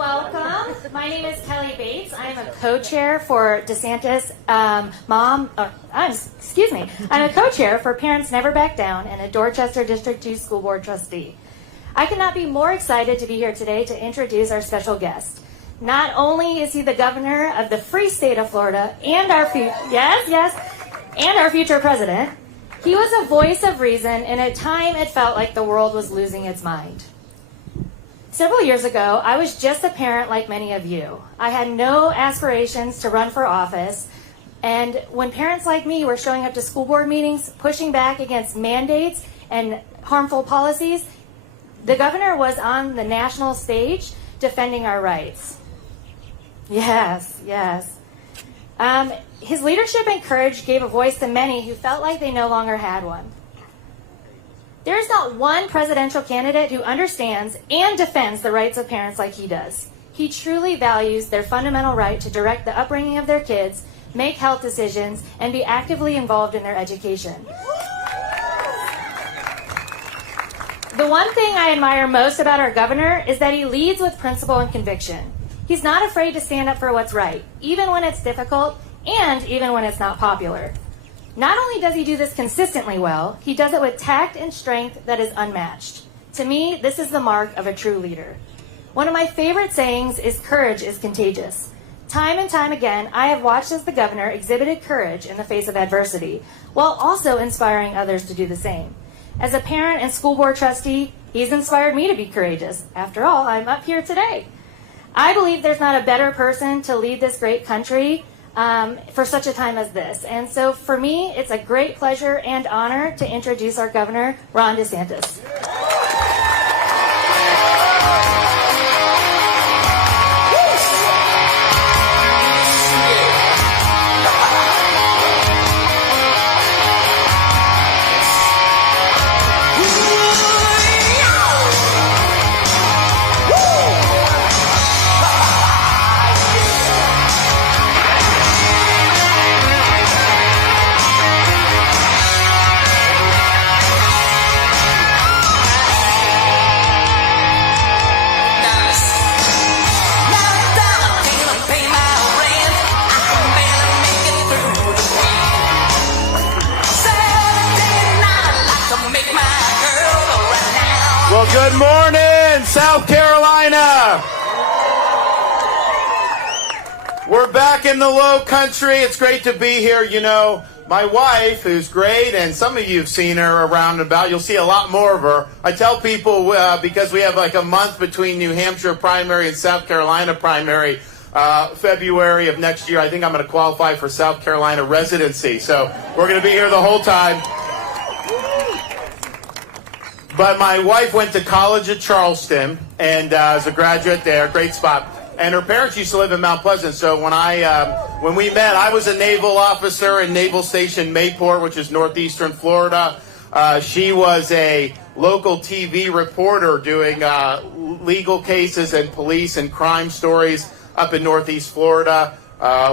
welcome. My name is Kelly Bates. I'm a co-chair for DeSantis I'm a co-chair for Parents Never Back Down and a Dorchester District 2 School Board trustee. I could not be more excited to be here today to introduce our special guest. Not only is he the governor of the free state of Florida and our future president, he was a voice of reason in a time it felt like the world was losing its mind. Several years ago, I was just a parent like many of you. I had no aspirations to run for office, and when parents like me were showing up to school board meetings, pushing back against mandates and harmful policies, the governor was on the national stage defending our rights. Yes. His leadership and courage gave a voice to many who felt like they no longer had one. There is not one presidential candidate who understands and defends the rights of parents like he does. He truly values their fundamental right to direct the upbringing of their kids, make health decisions, and be actively involved in their education. The one thing I admire most about our governor is that he leads with principle and conviction. He's not afraid to stand up for what's right, even when it's difficult and even when it's not popular. Not only does he do this consistently well, he does it with tact and strength that is unmatched. To me, this is the mark of a true leader. One of my favorite sayings is courage is contagious. Time and time again, I have watched as the governor exhibited courage in the face of adversity, while also inspiring others to do the same. As a parent and school board trustee, he's inspired me to be courageous. After all, I'm up here today. I believe there's not a better person to lead this great country for such a time as this. And so for me, it's a great pleasure and honor to introduce our governor, Ron DeSantis. Well, good morning, South Carolina. We're back in the Lowcountry. It's great to be here. You know, my wife, who's great, and some of you have seen her around and about. You'll see a lot more of her. I tell people because we have like a month between New Hampshire primary and South Carolina primary, February of next year, I think I'm going to qualify for South Carolina residency. So we're going to be here the whole time. But my wife went to college at Charleston and is a graduate there, great spot. And her parents used to live in Mount Pleasant. So when we met, I was a naval officer in Naval Station Mayport, which is northeastern Florida. She was a local TV reporter doing legal cases and police and crime stories up in northeast Florida.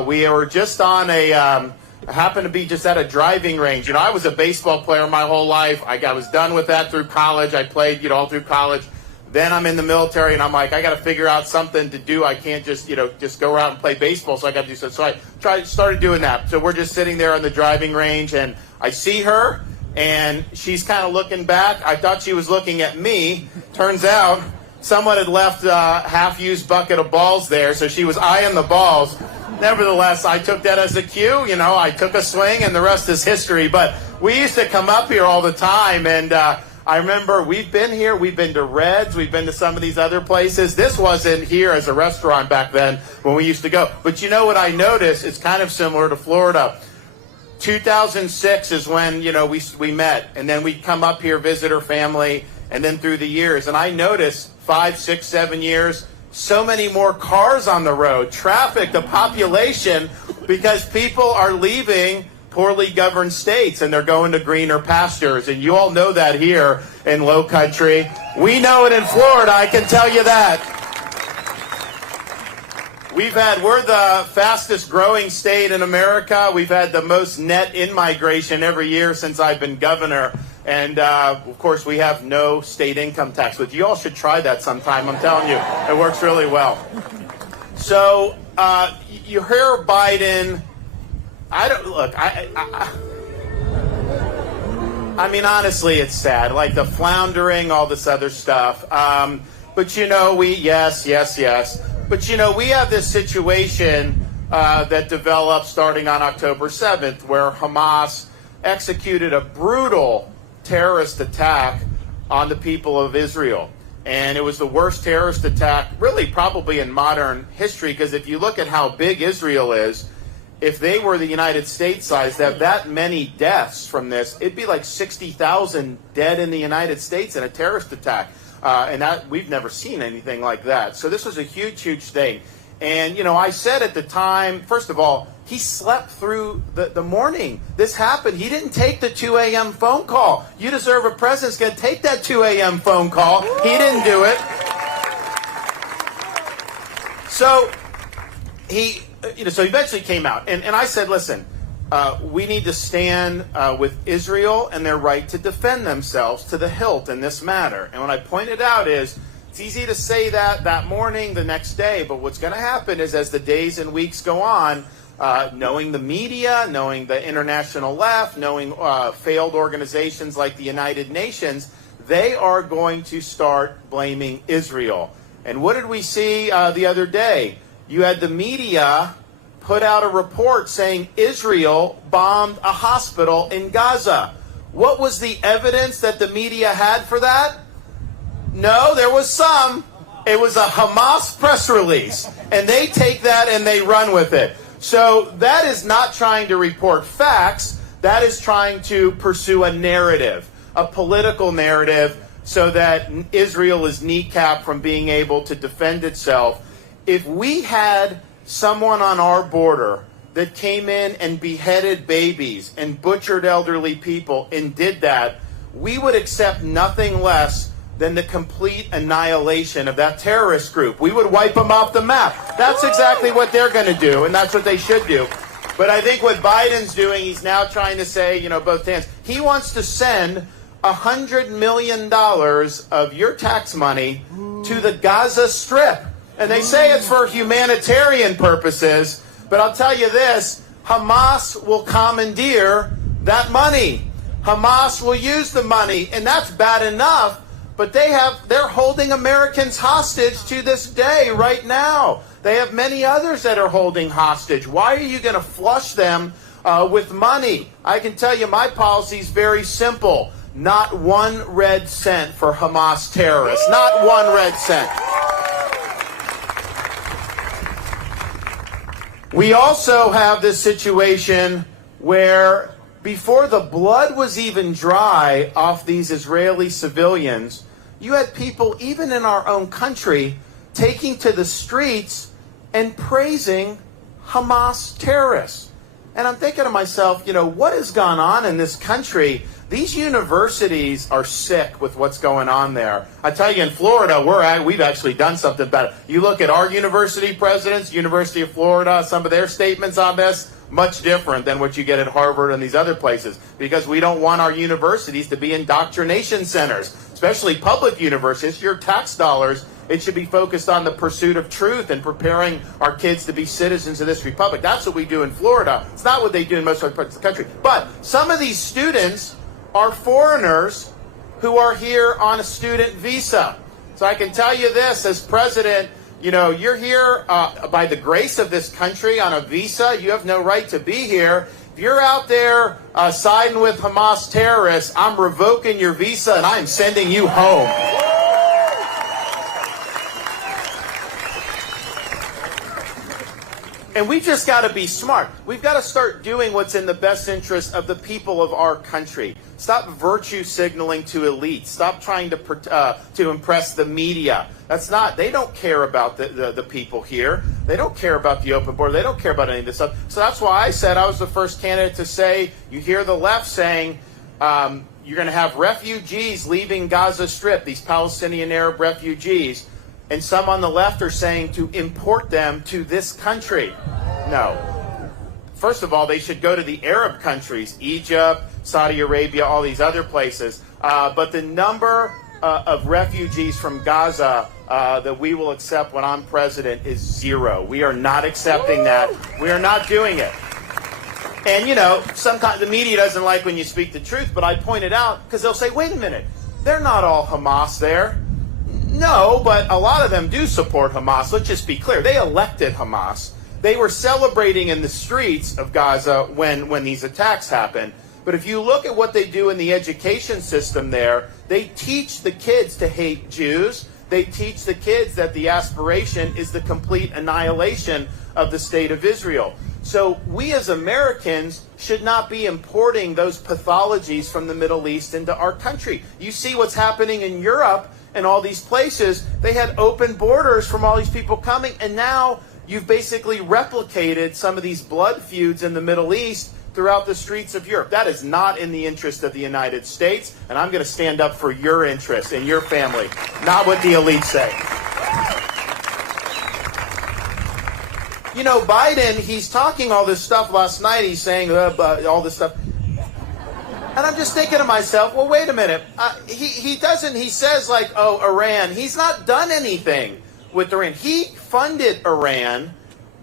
We were just on I happened to be just at a driving range. You know, I was a baseball player my whole life. I was done with that through college. I played, all through college. Then I'm in the military, and I'm like, I got to figure out something to do. I can't just go out and play baseball, so I got to do something. So I started doing that. So we're just sitting there on the driving range, and I see her, and she's kind of looking back. I thought she was looking at me. Turns out someone had left a half-used bucket of balls there, so she was eyeing the balls. Nevertheless, I took that as a cue. I took a swing, and the rest is history. But we used to come up here all the time, and I remember we've been here. We've been to Red's. We've been to some of these other places. This wasn't here as a restaurant back then when we used to go. But you know what I noticed? It's kind of similar to Florida. 2006 is when, we met, and then we'd come up here, visit her family, and then through the years. And I noticed 5, 6, 7 years, so many more cars on the road, traffic, the population, because people are leaving poorly governed states and they're going to greener pastures. And you all know that here in Lowcountry. We know it in Florida, I can tell you that. We're the fastest growing state in America. We've had the most net in-migration every year since I've been governor. And, of course, we have no state income tax, but you all should try that sometime. I'm telling you, it works really well. So you hear Biden. I mean, honestly, it's sad. Like the floundering, all this other stuff. But, yes. But, we have this situation that developed starting on October 7th, where Hamas executed a brutal terrorist attack on the people of Israel. And it was the worst terrorist attack, really, probably in modern history, because if you look at how big Israel is, if they were the United States size, to have that many deaths from this, it'd be like 60,000 dead in the United States in a terrorist attack. And that we've never seen anything like that. So this was a huge, huge thing. And, I said at the time, first of all, he slept through the morning. This happened. He didn't take the 2 a.m. phone call. You deserve a president's going to take that 2 a.m. phone call. He didn't do it. So he eventually came out. And I said, listen, we need to stand with Israel and their right to defend themselves to the hilt in this matter. And what I pointed out is, it's easy to say that morning, the next day, but what's going to happen is as the days and weeks go on, knowing the media, knowing the international left, knowing failed organizations like the United Nations, they are going to start blaming Israel. And what did we see the other day? You had the media put out a report saying Israel bombed a hospital in Gaza. What was the evidence that the media had for that? No, there was some. It was a Hamas press release. And they take that and they run with it. So that is not trying to report facts. That is trying to pursue a narrative, a political narrative, so that Israel is kneecapped from being able to defend itself. If we had someone on our border that came in and beheaded babies and butchered elderly people and did that, we would accept nothing less than the complete annihilation of that terrorist group. We would wipe them off the map. That's exactly what they're going to do, and that's what they should do. But I think what Biden's doing, he's now trying to say, both hands. He wants to send $100 million of your tax money to the Gaza Strip. And they say it's for humanitarian purposes, but I'll tell you this, Hamas will commandeer that money. Hamas will use the money, and that's bad enough. But they're holding Americans hostage to this day, right now. They have many others that are holding hostage. Why are you going to flush them with money? I can tell you my policy is very simple. Not one red cent for Hamas terrorists. Not one red cent. We also have this situation where before the blood was even dry off these Israeli civilians, you had people, even in our own country, taking to the streets and praising Hamas terrorists. And I'm thinking to myself, what has gone on in this country? These universities are sick with what's going on there. I tell you, in Florida, we've actually done something about it. You look at our university presidents, University of Florida, some of their statements on this, much different than what you get at Harvard and these other places, because we don't want our universities to be indoctrination centers, especially public universities. Your tax dollars, it should be focused on the pursuit of truth and preparing our kids to be citizens of this republic. That's what we do in Florida. It's not what they do in most other parts of the country. But some of these students are foreigners who are here on a student visa. So I can tell you this, as president, you're here by the grace of this country on a visa. You have no right to be here. If you're out there siding with Hamas terrorists, I'm revoking your visa and I'm sending you home. And we've just got to be smart. We've got to start doing what's in the best interest of the people of our country. Stop virtue signaling to elites. Stop trying to impress the media. They don't care about the people here. They don't care about the open border. They don't care about any of this stuff. So that's why I said I was the first candidate to say, you hear the left saying, you're going to have refugees leaving Gaza Strip, these Palestinian Arab refugees. And some on the left are saying to import them to this country. No. First of all, they should go to the Arab countries, Egypt, Saudi Arabia, all these other places. But the number of refugees from Gaza that we will accept when I'm president is 0. We are not accepting that. We are not doing it. And, you know, sometimes the media doesn't like when you speak the truth, but I point it out because they'll say, wait a minute, they're not all Hamas there. No, but a lot of them do support Hamas. Let's just be clear. They elected Hamas. They were celebrating in the streets of Gaza when these attacks happened. But if you look at what they do in the education system there, they teach the kids to hate Jews. They teach the kids that the aspiration is the complete annihilation of the state of Israel. So we as Americans should not be importing those pathologies from the Middle East into our country. You see what's happening in Europe and all these places. They had open borders from all these people coming, and now you've basically replicated some of these blood feuds in the Middle East throughout the streets of Europe. That is not in the interest of the United States, and I'm going to stand up for your interests and your family, not what the elites say. You know, Biden, he's talking all this stuff last night. He's saying all this stuff. And I'm just thinking to myself, well, wait a minute. He says like, oh, Iran. He's not done anything with Iran. He funded Iran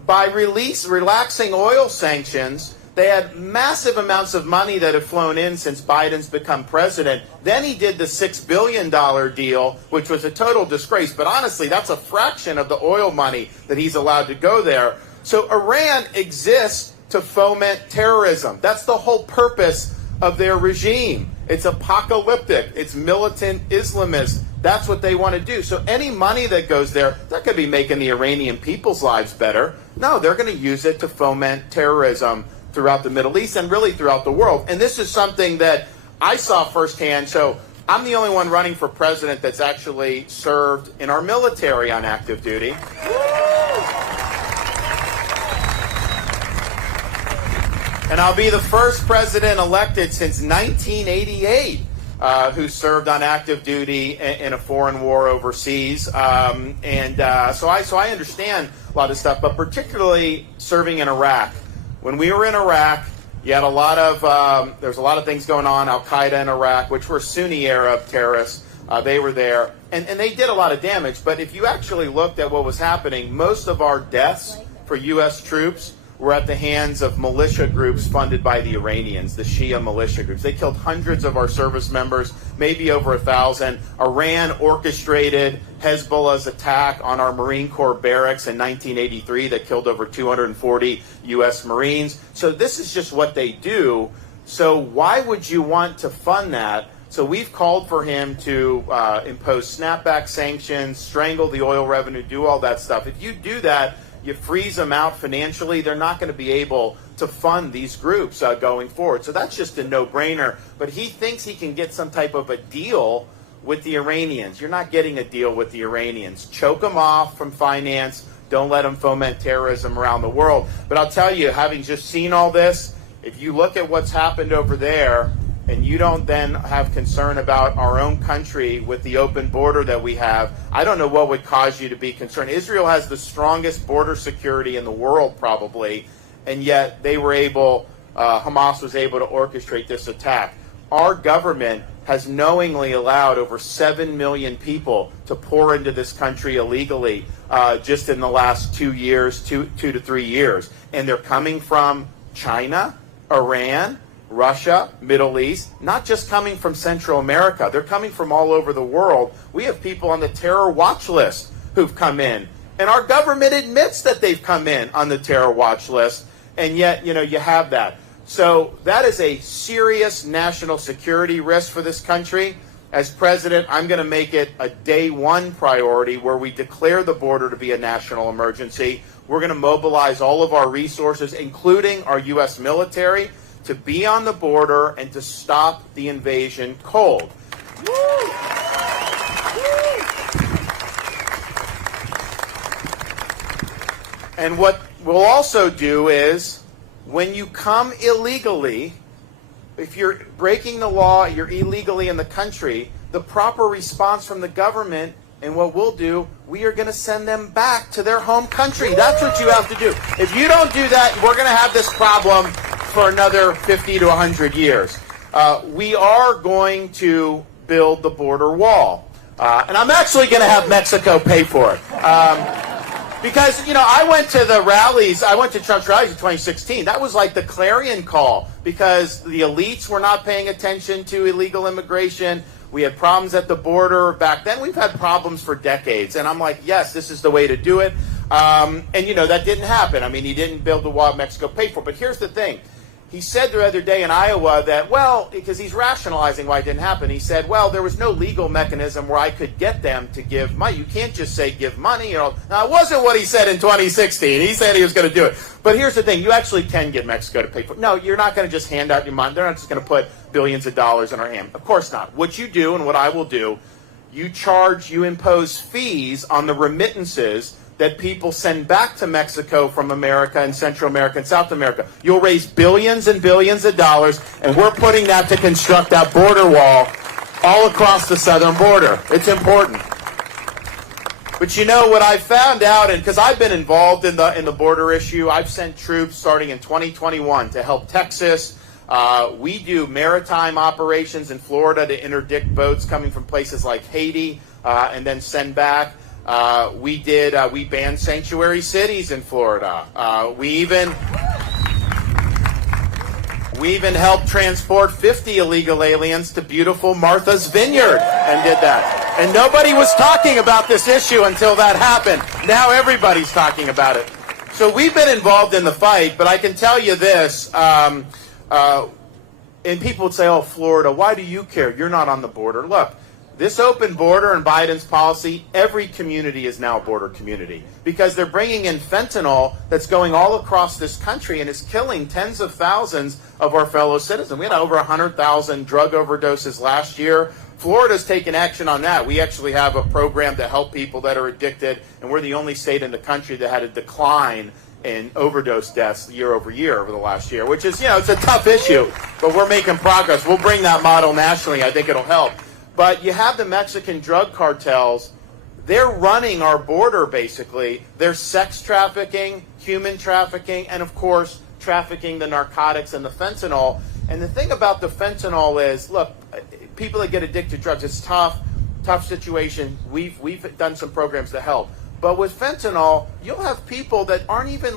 by relaxing oil sanctions. They had massive amounts of money that have flown in since Biden's become president. Then he did the $6 billion deal, which was a total disgrace. But honestly, that's a fraction of the oil money that he's allowed to go there. So Iran exists to foment terrorism. That's the whole purpose of their regime. It's apocalyptic. It's militant Islamist. That's what they want to do. So any money that goes there, they're going to be making the Iranian people's lives better. No, they're going to use it to foment terrorism throughout the Middle East and really throughout the world. And this is something that I saw firsthand. So I'm the only one running for president that's actually served in our military on active duty. And I'll be the first president elected since 1988 who served on active duty in a foreign war overseas. So I understand a lot of stuff, but particularly serving in Iraq. When we were in Iraq, you had there's a lot of things going on. Al-Qaeda in Iraq, which were Sunni Arab terrorists, they were there, and they did a lot of damage. But if you actually looked at what was happening, most of our deaths for U.S. troops were at the hands of militia groups funded by the Iranians, the Shia militia groups. They killed hundreds of our service members, maybe over 1,000. Iran orchestrated Hezbollah's attack on our Marine Corps barracks in 1983 that killed over 240 U.S. Marines. So this is just what they do. So why would you want to fund that? So we've called for him to impose snapback sanctions, strangle the oil revenue, do all that stuff. If you do that, you freeze them out financially, they're not going to be able to fund these groups going forward. So that's just a no-brainer. But he thinks he can get some type of a deal with the Iranians. You're not getting a deal with the Iranians. Choke them off from finance. Don't let them foment terrorism around the world. But I'll tell you, having just seen all this, if you look at what's happened over there, and you don't then have concern about our own country with the open border that we have, I don't know what would cause you to be concerned. Israel has the strongest border security in the world, probably, and yet they were Hamas was able to orchestrate this attack. Our government has knowingly allowed over 7 million people to pour into this country illegally just in the last 2 years, two to 3 years. And they're coming from China, Iran, Russia, Middle East, not just coming from Central America. They're coming from all over the world. We have people on the terror watch list who've come in. And our government admits that they've come in on the terror watch list. And yet, you have that. So that is a serious national security risk for this country. As president, I'm going to make it a day one priority where we declare the border to be a national emergency. We're going to mobilize all of our resources, including our U.S. military, to be on the border and to stop the invasion cold. Woo! And what we'll also do is, when you come illegally, if you're breaking the law, you're illegally in the country, the proper response from the government, and what we'll do, we are going to send them back to their home country. That's what you have to do. If you don't do that, we're going to have this problem for another 50 to 100 years. we are going to build the border wall. And I'm actually going to have Mexico pay for it. Because, I went to the rallies, I went to Trump's rallies in 2016. That was like the clarion call because the elites were not paying attention to illegal immigration. We had problems at the border. Back then, we've had problems for decades. And I'm like, yes, this is the way to do it. And, that didn't happen. I mean, he didn't build the wall, Mexico paid for it. But here's the thing. He said the other day in Iowa that, because he's rationalizing why it didn't happen, he said, there was no legal mechanism where I could get them to give money. You can't just say give money. Now, it wasn't what he said in 2016. He said he was going to do it. But here's the thing. You actually can get Mexico to pay for it. No, you're not going to just hand out your money. They're not just going to put billions of dollars in our hand. Of course not. What you do and what I will do, you impose fees on the remittances that people send back to Mexico from America and Central America and South America. You'll raise billions and billions of dollars, and we're putting that to construct that border wall all across the southern border. It's important. But what I found out, and because I've been involved in the border issue, I've sent troops starting in 2021 to help Texas. We do maritime operations in Florida to interdict boats coming from places like Haiti and then send back. We banned sanctuary cities in Florida. We even helped transport 50 illegal aliens to beautiful Martha's Vineyard and did that. And nobody was talking about this issue until that happened. Now everybody's talking about it. So we've been involved in the fight, but I can tell you this, and people would say, Florida, why do you care? You're not on the border. Look. This open border and Biden's policy, every community is now a border community because they're bringing in fentanyl that's going all across this country and is killing tens of thousands of our fellow citizens. We had over 100,000 drug overdoses last year. Florida's taken action on that. We actually have a program to help people that are addicted, and we're the only state in the country that had a decline in overdose deaths year over the last year, which is, it's a tough issue, but we're making progress. We'll bring that model nationally. I think it'll help. But you have the Mexican drug cartels. They're running our border, basically. They're sex trafficking, human trafficking, and, of course, trafficking the narcotics and the fentanyl. And the thing about the fentanyl is, look, people that get addicted to drugs, it's tough situation. We've done some programs to help. But with fentanyl, you'll have people that aren't even,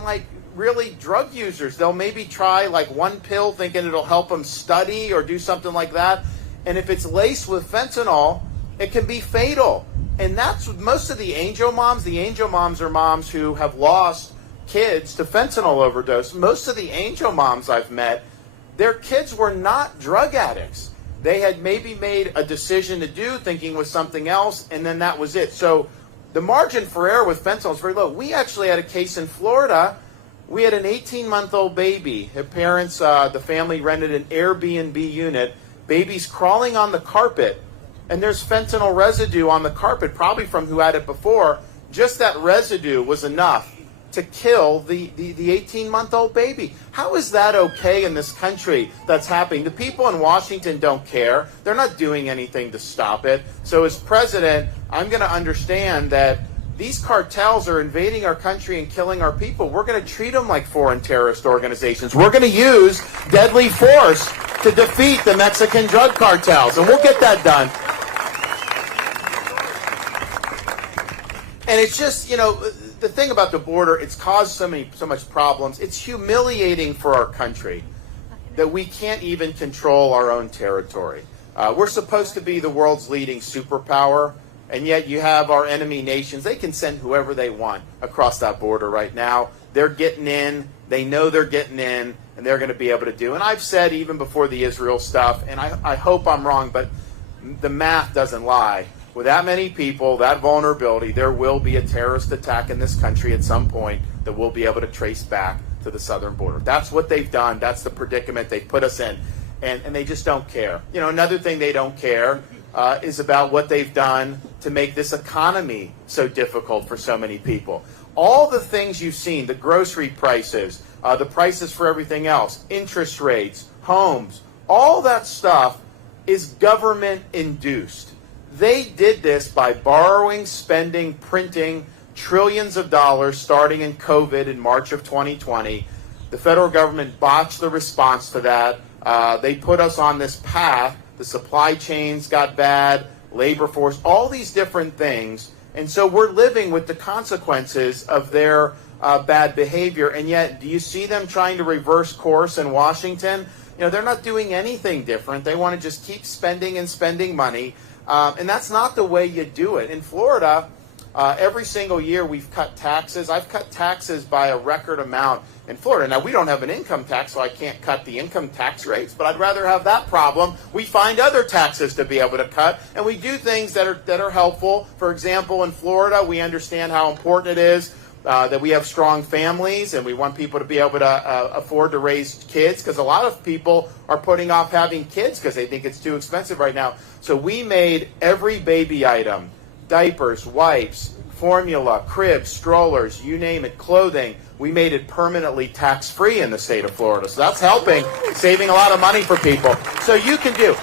really drug users. They'll maybe try, one pill thinking it'll help them study or do something like that. And if it's laced with fentanyl, it can be fatal. And that's most of the angel moms. The angel moms are moms who have lost kids to fentanyl overdose. Most of the angel moms I've met, their kids were not drug addicts. They had maybe made a decision to do, thinking it was something else, and then that was it. So the margin for error with fentanyl is very low. We actually had a case in Florida. We had an 18-month-old baby. Her parents, the family rented an Airbnb unit. Baby's crawling on the carpet, and there's fentanyl residue on the carpet, probably from who had it before. Just that residue was enough to kill the 18-month-old baby. How is that okay in this country that's happening? The people in Washington don't care. They're not doing anything to stop it. So as president, I'm going to understand that these cartels are invading our country and killing our people. We're going to treat them like foreign terrorist organizations. We're going to use deadly force to defeat the Mexican drug cartels, and we'll get that done. And it's just, the thing about the border, it's caused so much problems. It's humiliating for our country that we can't even control our own territory. We're supposed to be the world's leading superpower, and yet you have our enemy nations. They can send whoever they want across that border right now. They're getting in. They know they're getting in, and they're going to be able to do. And I've said even before the Israel stuff, and I hope I'm wrong, but the math doesn't lie. With that many people, that vulnerability, there will be a terrorist attack in this country at some point that we'll be able to trace back to the southern border. That's what they've done. That's the predicament they've put us in. And they just don't care. Another thing they don't care is about what they've done to make this economy so difficult for so many people. All the things you've seen, the grocery prices, the prices for everything else, interest rates, homes, all that stuff is government-induced. They did this by borrowing, spending, printing trillions of dollars starting in COVID in March of 2020. The federal government botched the response to that. They put us on this path. The supply chains got bad, labor force, all these different things. And so we're living with the consequences of their bad behavior. And yet, do you see them trying to reverse course in Washington? You know, they're not doing anything different. They want to just keep spending and spending money. And that's not the way you do it. In Florida, every single year we've cut taxes. I've cut taxes by a record amount in Florida. Now, we don't have an income tax, so I can't cut the income tax rates, but I'd rather have that problem. We find other taxes to be able to cut, and we do things that are helpful. For example, in Florida, we understand how important it is that we have strong families, and we want people to be able to afford to raise kids, because a lot of people are putting off having kids because they think it's too expensive right now. So we made every baby item, diapers, wipes, formula, cribs, strollers, you name it, clothing, we made it permanently tax-free in the state of Florida. So that's helping, saving a lot of money for people. So you can do.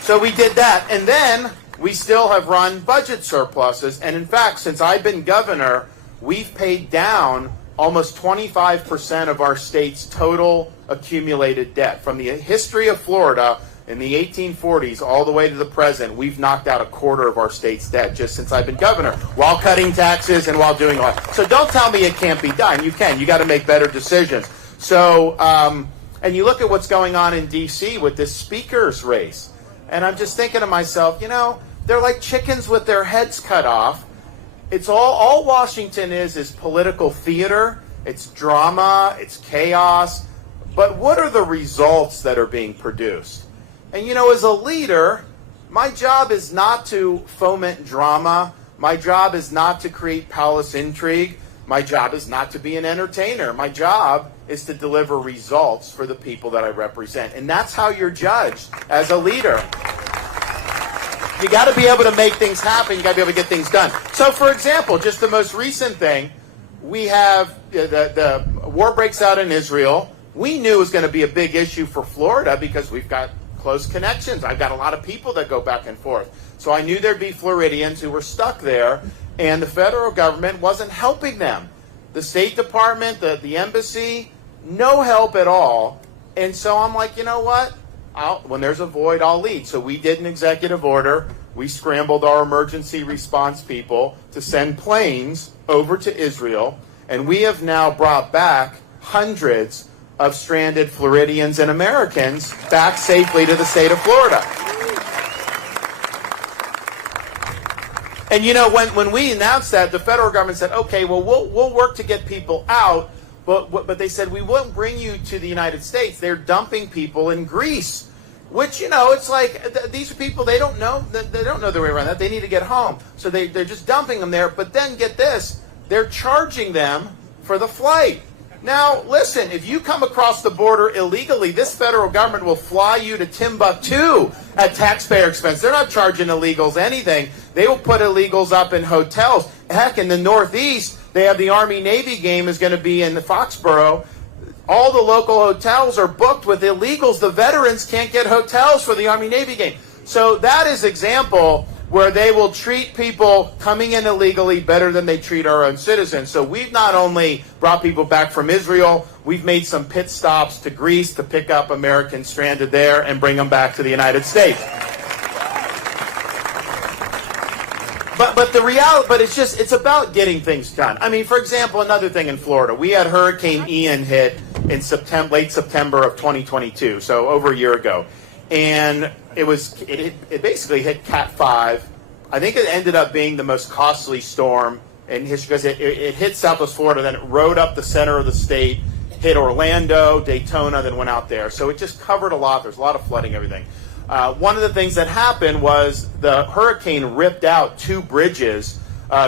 So we did that. And then we still have run budget surpluses. And in fact, since I've been governor, we've paid down almost 25% of our state's total accumulated debt. From the history of Florida in the 1840s all the way to the present, we've knocked out a quarter of our state's debt just since I've been governor, while cutting taxes and while doing all that. So don't tell me it can't be done. You can. You got to make better decisions. So, and you look at what's going on in D.C. with this speaker's race, and I'm just thinking to myself, you know, they're like chickens with their heads cut off. It's all Washington is political theater. It's drama. It's chaos. But what are the results that are being produced? And, you know, as a leader, my job is not to foment drama. My job is not to create palace intrigue. My job is not to be an entertainer. My job is to deliver results for the people that I represent. And that's how you're judged as a leader. You got to be able to make things happen. You got to be able to get things done. So, for example, just the most recent thing, we have the war breaks out in Israel. We knew it was going to be a big issue for Florida because we've got close connections. I've got a lot of people that go back and forth. So I knew there'd be Floridians who were stuck there, and the federal government wasn't helping them. The State Department, the embassy, no help at all. And so I'm like, you know what? When there's a void, I'll lead. So we did an executive order. We scrambled our emergency response people to send planes over to Israel, and we have now brought back hundreds of stranded Floridians and Americans back safely to the state of Florida. And you know, when we announced that, the federal government said, okay, well, we'll work to get people out, but they said, we won't bring you to the United States. They're dumping people in Greece, which, you know, it's like, these are people, they don't know their way around that. They need to get home. So they're just dumping them there. But then, get this, they're charging them for the flight. Now, listen, if you come across the border illegally, this federal government will fly you to Timbuktu at taxpayer expense. They're not charging illegals anything. They will put illegals up in hotels. Heck, in the Northeast, they have the Army-Navy game is going to be in the Foxborough. All the local hotels are booked with illegals. The veterans can't get hotels for the Army-Navy game. So that is example where they will treat people coming in illegally better than they treat our own citizens. So we've not only brought people back from Israel, we've made some pit stops to Greece to pick up Americans stranded there and bring them back to the United States. But it's about getting things done. I mean, for example, another thing in Florida, we had Hurricane Ian hit in late September of 2022, so over a year ago. And it basically hit Cat 5. I think it ended up being the most costly storm in history because it hit Southwest Florida, then it rode up the center of the state, hit Orlando, Daytona, then went out there. So it just covered a lot. There's a lot of flooding, everything. One of the things that happened was the hurricane ripped out two bridges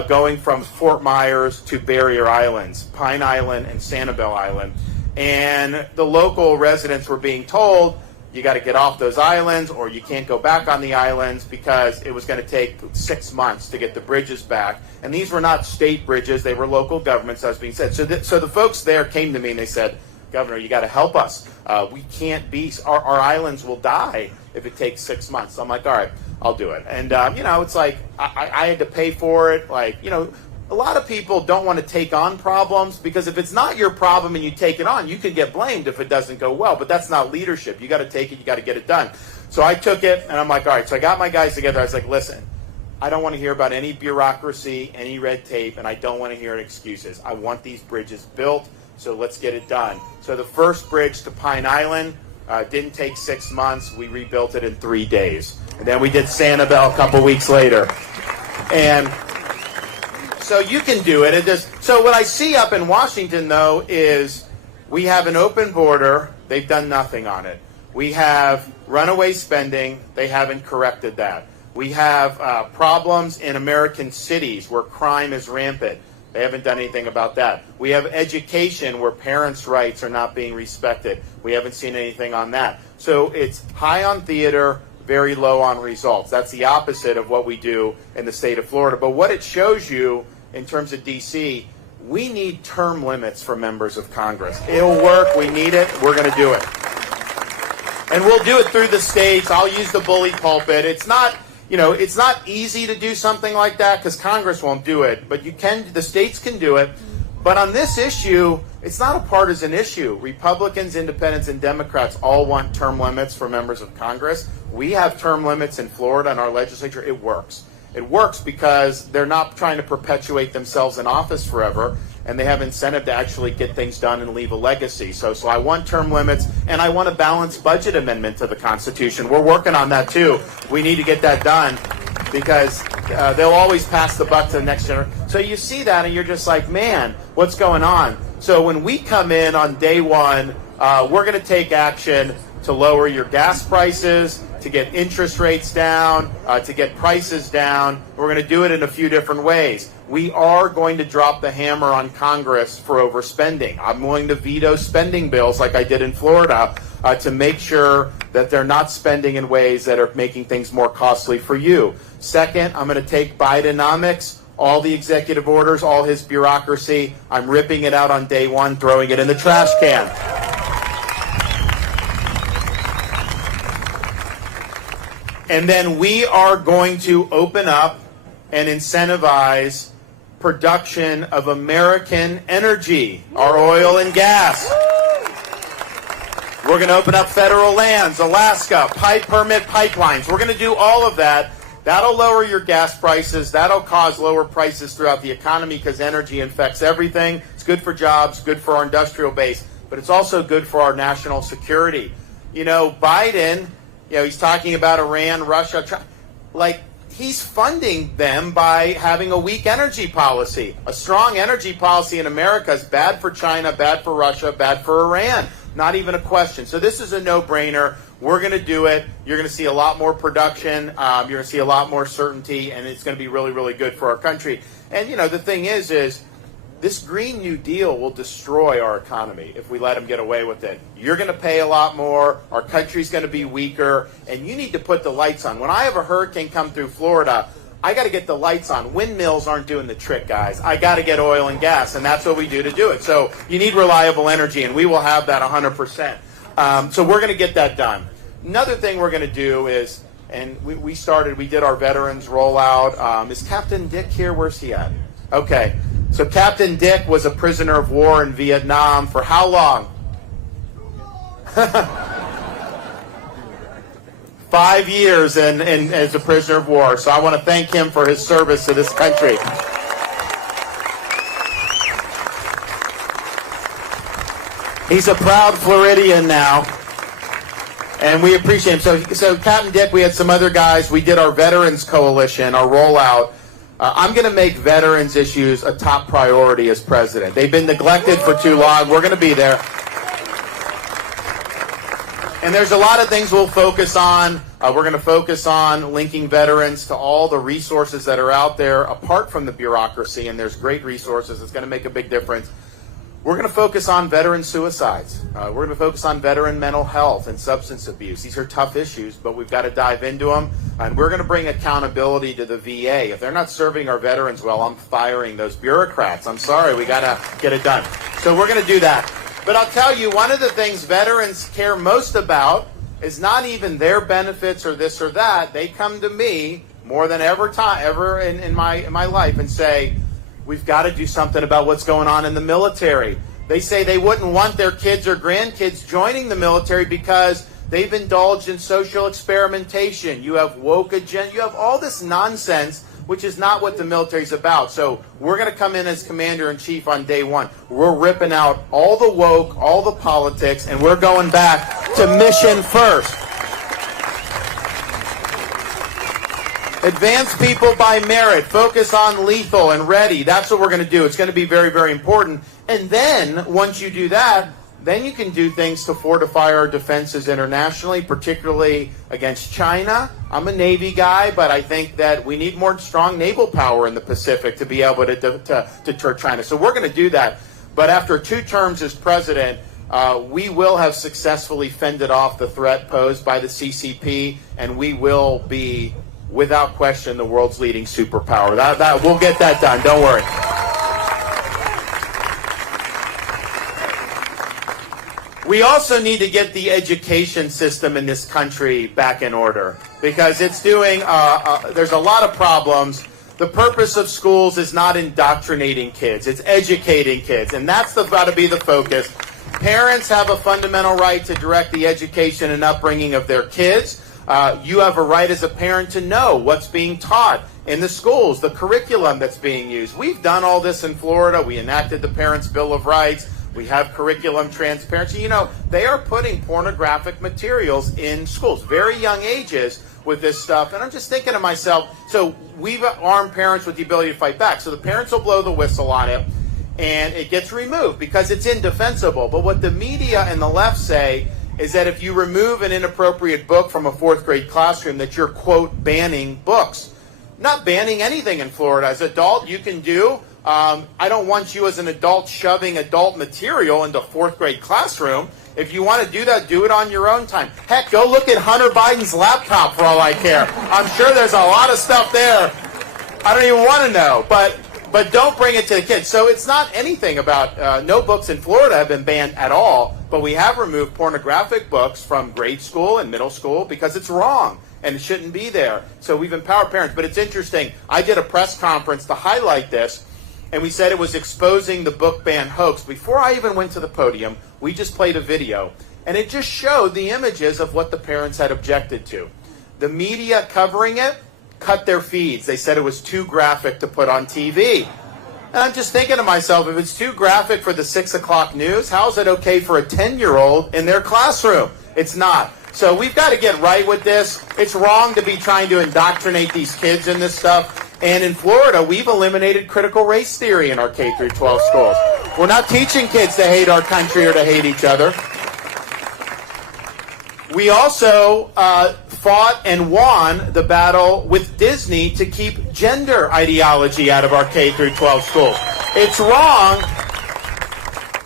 going from Fort Myers to Barrier Islands, Pine Island and Sanibel Island. And the local residents were being told, you got to get off those islands or you can't go back on the islands because it was going to take 6 months to get the bridges back. And these were not state bridges. They were local governments, as being said. So the folks there came to me and they said, Governor, you got to help us. We can't be, our islands will die if it takes 6 months. So I'm like, all right, I'll do it. And, you know, it's like I had to pay for it. Like, you know, a lot of people don't want to take on problems because if it's not your problem and you take it on, you can get blamed if it doesn't go well. But that's not leadership. You got to take it. You got to get it done. So I took it and I'm like, all right. So I got my guys together. I was like, listen, I don't want to hear about any bureaucracy, any red tape, and I don't want to hear excuses. I want these bridges built, so let's get it done. So the first bridge to Pine Island didn't take 6 months. We rebuilt it in 3 days. And then we did Sanibel a couple weeks later. And so you can do it. So what I see up in Washington, though, is we have an open border. They've done nothing on it. We have runaway spending. They haven't corrected that. We have problems in American cities where crime is rampant. They haven't done anything about that. We have education where parents' rights are not being respected. We haven't seen anything on that. So it's high on theater, very low on results. That's the opposite of what we do in the state of Florida. But what it shows you in terms of D.C., we need term limits for members of Congress. It'll work. We need it. We're going to do it. And we'll do it through the states. I'll use the bully pulpit. It's not easy to do something like that because Congress won't do it. But the states can do it. But on this issue, it's not a partisan issue. Republicans, independents, and Democrats all want term limits for members of Congress. We have term limits in Florida in our legislature. It works. It works because they're not trying to perpetuate themselves in office forever, and they have incentive to actually get things done and leave a legacy. So I want term limits, and I want a balanced budget amendment to the Constitution. We're working on that, too. We need to get that done because they'll always pass the buck to the next generation. So you see that, and you're just like, man, what's going on? So when we come in on day one, we're going to take action to lower your gas prices, to get interest rates down, to get prices down. We're going to do it in a few different ways. We are going to drop the hammer on Congress for overspending. I'm willing to veto spending bills like I did in Florida to make sure that they're not spending in ways that are making things more costly for you. Second, I'm going to take Bidenomics, all the executive orders, all his bureaucracy. I'm ripping it out on day one, throwing it in the trash can. And then we are going to open up and incentivize production of American energy, our oil and gas. We're going to open up federal lands, Alaska, permit pipelines. We're going to do all of that. That'll lower your gas prices. That'll cause lower prices throughout the economy because energy affects everything. It's good for jobs, good for our industrial base, but it's also good for our national security. Biden, he's talking about Iran, Russia, he's funding them by having a weak energy policy. A strong energy policy in America is bad for China, bad for Russia, bad for Iran. Not even a question. So this is a no-brainer. We're going to do it. You're going to see a lot more production. You're going to see a lot more certainty, and it's going to be really, really good for our country. And, the thing is this Green New Deal will destroy our economy if we let them get away with it. You're going to pay a lot more. Our country's going to be weaker, and you need to put the lights on. When I have a hurricane come through Florida, I got to get the lights on. Windmills aren't doing the trick, guys. I got to get oil and gas, and that's what we do to do it. So you need reliable energy, and we will have that 100%. So we're going to get that done. Another thing we're going to do is, and we did our veterans rollout. Is Captain Dick here? Where's he at? Okay. So Captain Dick was a prisoner of war in Vietnam for how long? 5 years as a prisoner of war. So I want to thank him for his service to this country. He's a proud Floridian now, and we appreciate him. So Captain Dick, we had some other guys. We did our Veterans Coalition, our rollout. I'm going to make veterans issues a top priority as president. They've been neglected for too long. We're going to be there. And there's a lot of things we'll focus on. We're going to focus on linking veterans to all the resources that are out there apart from the bureaucracy, and there's great resources. It's going to make a big difference. We're going to focus on veteran suicides. We're going to focus on veteran mental health and substance abuse. These are tough issues, but we've got to dive into them. And we're going to bring accountability to the VA. If they're not serving our veterans well, I'm firing those bureaucrats. I'm sorry. We got to get it done. So we're going to do that. But I'll tell you, one of the things veterans care most about is not even their benefits or this or that. They come to me more than ever in my life and say, we've got to do something about what's going on in the military. They say they wouldn't want their kids or grandkids joining the military because they've indulged in social experimentation. You have woke agenda. You have all this nonsense, which is not what the military's about. So we're going to come in as commander-in-chief on day one. We're ripping out all the woke, all the politics, and we're going back to mission first. Advance people by merit. Focus on lethal and ready. That's what we're going to do. It's going to be very, very important. And then, once you do that, then you can do things to fortify our defenses internationally, particularly against China. I'm a Navy guy, but I think that we need more strong naval power in the Pacific to be able to deter China. So we're going to do that. But after 2 terms as president, we will have successfully fended off the threat posed by the CCP, and we will be, without question, the world's leading superpower. We'll get that done. Don't worry. We also need to get the education system in this country back in order because it's doing, there's a lot of problems. The purpose of schools is not indoctrinating kids, it's educating kids, and that's got to be the focus. Parents have a fundamental right to direct the education and upbringing of their kids. You have a right as a parent to know what's being taught in the schools, the curriculum that's being used. We've done all this in Florida. We enacted the Parents' Bill of Rights. We have curriculum transparency. You know, they are putting pornographic materials in schools, very young ages with this stuff. And I'm just thinking to myself, so we've armed parents with the ability to fight back. So the parents will blow the whistle on it, and it gets removed because it's indefensible. But what the media and the left say is that if you remove an inappropriate book from a 4th grade classroom, that you're, quote, banning books. Not banning anything in Florida. As an adult, you can do. I don't want you as an adult shoving adult material into 4th grade classroom. If you want to do that, do it on your own time. Heck, go look at Hunter Biden's laptop for all I care. I'm sure there's a lot of stuff there I don't even want to know. But don't bring it to the kids. So it's not anything about, no books in Florida have been banned at all, but we have removed pornographic books from grade school and middle school because it's wrong and it shouldn't be there. So we've empowered parents. But it's interesting. I did a press conference to highlight this. And we said it was exposing the book ban hoax. Before I even went to the podium, we just played a video. And it just showed the images of what the parents had objected to. The media covering it cut their feeds. They said it was too graphic to put on TV. And I'm just thinking to myself, if it's too graphic for the 6 o'clock news, how is it okay for a 10-year-old in their classroom? It's not. So we've got to get right with this. It's wrong to be trying to indoctrinate these kids in this stuff. And in Florida, we've eliminated critical race theory in our K-12 schools. We're not teaching kids to hate our country or to hate each other. We also fought and won the battle with Disney to keep gender ideology out of our K-12 schools. It's wrong.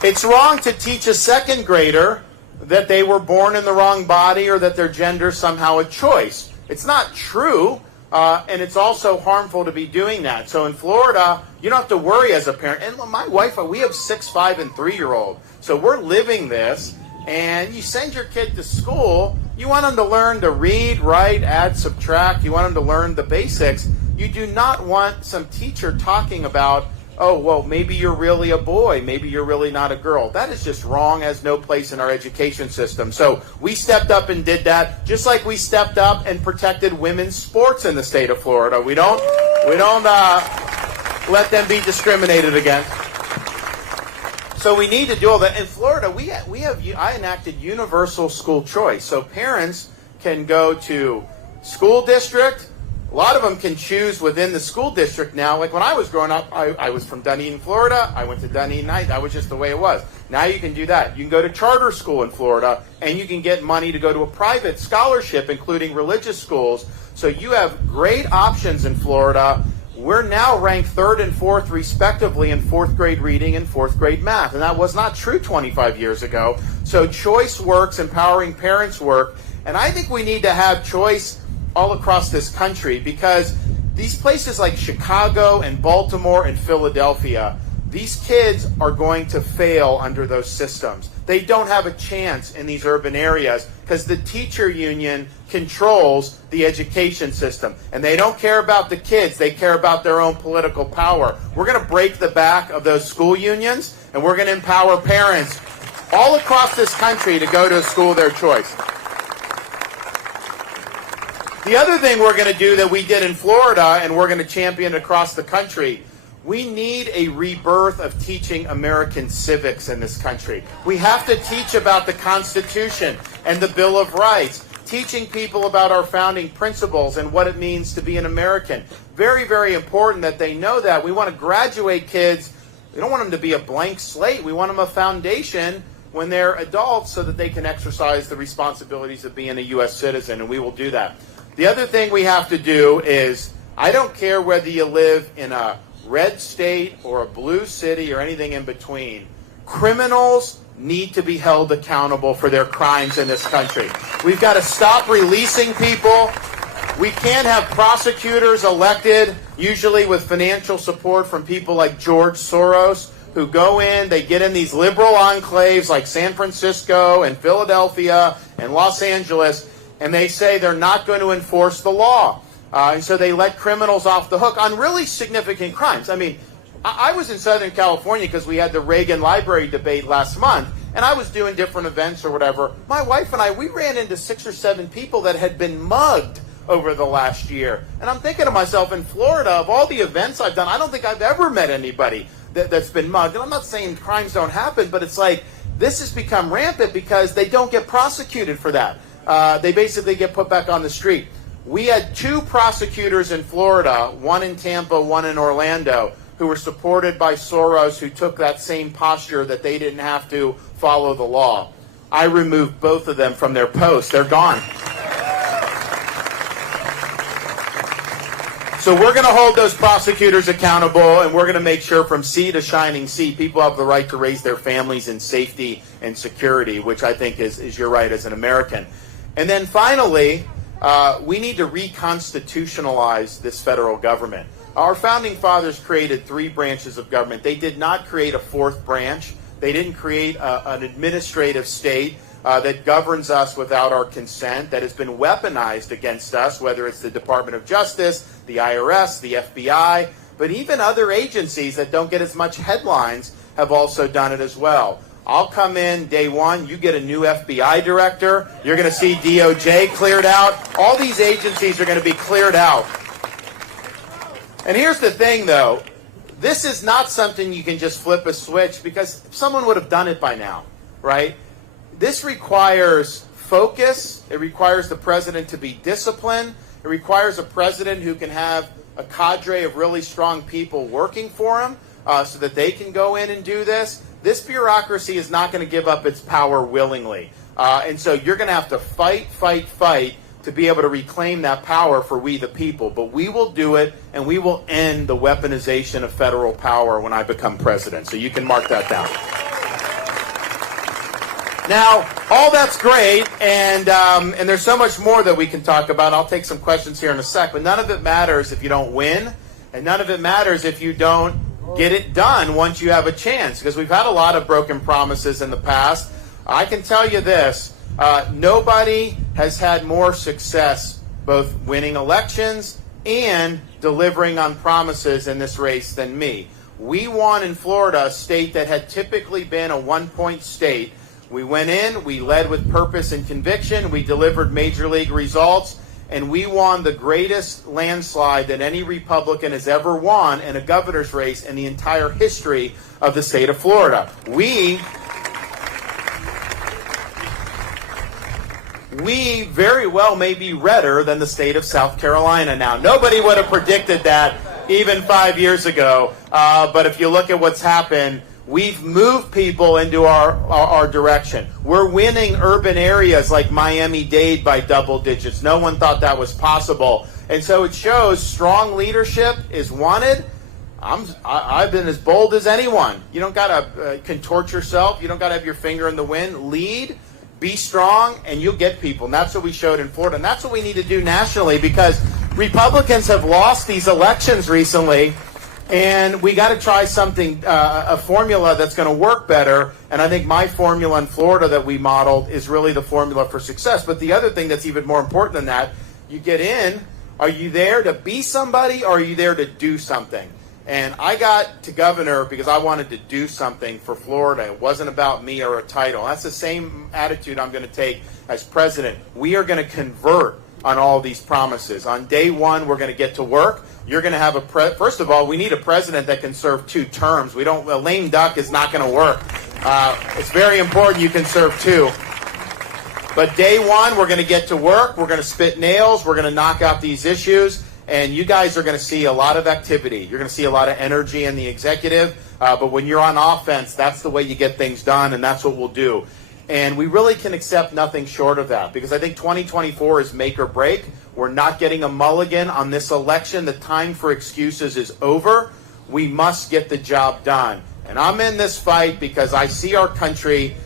It's wrong to teach a 2nd grader that they were born in the wrong body or that their gender is somehow a choice. It's not true. And it's also harmful to be doing that. So in Florida, you don't have to worry as a parent. And my wife, we have 6, 5, and 3-year-old. So we're living this. And you send your kid to school, you want them to learn to read, write, add, subtract. You want them to learn the basics. You do not want some teacher talking about, oh, well, maybe you're really a boy. Maybe you're really not a girl. That is just wrong, has no place in our education system. So we stepped up and did that, just like we stepped up and protected women's sports in the state of Florida. We don't let them be discriminated against. So we need to do all that. In Florida, I enacted universal school choice. So parents can go to school district. A lot of them can choose within the school district now. Like when I was growing up, I was from Dunedin, Florida. I went to Dunedin Night. That was just the way it was. Now you can do that. You can go to charter school in Florida, and you can get money to go to a private scholarship, including religious schools. So you have great options in Florida. We're now ranked 3rd and 4th, respectively, in 4th grade reading and 4th grade math. And that was not true 25 years ago. So choice works, empowering parents work. And I think we need to have choice all across this country because these places like Chicago and Baltimore and Philadelphia, These kids are going to fail under those systems. They don't have a chance in these urban areas because the teacher union controls the education system. And they don't care about the kids. They care about their own political power. We're going to break the back of those school unions, and we're going to empower parents all across this country to go to a school of their choice. The other thing we're going to do that we did in Florida, and we're going to champion across the country, we need a rebirth of teaching American civics in this country. We have to teach about the Constitution and the Bill of Rights, teaching people about our founding principles and what it means to be an American. Very, very important that they know that. We want to graduate kids. We don't want them to be a blank slate. We want them a foundation when they're adults so that they can exercise the responsibilities of being a U.S. citizen, and we will do that. The other thing we have to do is, I don't care whether you live in a red state or a blue city or anything in between, criminals need to be held accountable for their crimes in this country. We've got to stop releasing people. We can't have prosecutors elected, usually with financial support from people like George Soros, who go in, they get in these liberal enclaves like San Francisco and Philadelphia and Los Angeles, and they say they're not going to enforce the law. And so they let criminals off the hook on really significant crimes. I mean, I was in Southern California because we had the Reagan Library debate last month, and I was doing different events or whatever. My wife and I, we ran into 6 or 7 people that had been mugged over the last year. And I'm thinking to myself, in Florida, of all the events I've done, I don't think I've ever met anybody that's been mugged. And I'm not saying crimes don't happen, but it's like this has become rampant because they don't get prosecuted for that. They basically get put back on the street. We had 2 prosecutors in Florida, one in Tampa, one in Orlando, who were supported by Soros, who took that same posture that they didn't have to follow the law. I removed both of them from their posts. They're gone. So we're going to hold those prosecutors accountable, and we're going to make sure from sea to shining sea, people have the right to raise their families in safety and security, which I think is your right as an American. And then finally, we need to reconstitutionalize this federal government. Our founding fathers created 3 branches of government. They did not create a 4th branch. They didn't create an administrative state that governs us without our consent, that has been weaponized against us, whether it's the Department of Justice, the IRS, the FBI, but even other agencies that don't get as much headlines have also done it as well. I'll come in day one, you get a new FBI director, you're going to see DOJ cleared out. All these agencies are going to be cleared out. And here's the thing, though. This is not something you can just flip a switch, because someone would have done it by now, right? This requires focus. It requires the president to be disciplined. It requires a president who can have a cadre of really strong people working for him so that they can go in and do this. This bureaucracy is not going to give up its power willingly. And so you're going to have to fight to be able to reclaim that power for we the people. But we will do it, and we will end the weaponization of federal power when I become president. So you can mark that down. Now, all that's great, and there's so much more that we can talk about. I'll take some questions here in a sec, but none of it matters if you don't win, and none of it matters if you don't get it done once you have a chance, because we've had a lot of broken promises in the past. I can tell you this, nobody has had more success both winning elections and delivering on promises in this race than me. We won in Florida, a state that had typically been a one-point state. We went in, we led with purpose and conviction, we delivered major league results, and we won the greatest landslide that any Republican has ever won in a governor's race in the entire history of the state of Florida. We very well may be redder than the state of South Carolina now. Nobody would have predicted that even 5 years ago, but if you look at what's happened, we've moved people into our direction. We're winning urban areas like Miami-Dade by double digits. No one thought that was possible. And so it shows strong leadership is wanted. I've been as bold as anyone. You don't got to contort yourself. You don't got to have your finger in the wind. Lead, be strong, and you'll get people. And that's what we showed in Florida. And that's what we need to do nationally, because Republicans have lost these elections recently. And we got to try something, a formula that's going to work better. And I think my formula in Florida that we modeled is really the formula for success. But the other thing that's even more important than that, you get in, are you there to be somebody or are you there to do something? And I got to governor because I wanted to do something for Florida. It wasn't about me or a title. That's the same attitude I'm going to take as president. We are going to convert on all these promises. On day one, we're going to get to work. You're going to have first of all, we need a president that can serve 2 terms. A lame duck is not going to work. It's very important you can serve 2. But day one, we're going to get to work. We're going to spit nails. We're going to knock out these issues. And you guys are going to see a lot of activity. You're going to see a lot of energy in the executive. But when you're on offense, that's the way you get things done, and that's what we'll do. And we really can accept nothing short of that, because I think 2024 is make or break. We're not getting a mulligan on this election. The time for excuses is over. We must get the job done. And I'm in this fight because I see our country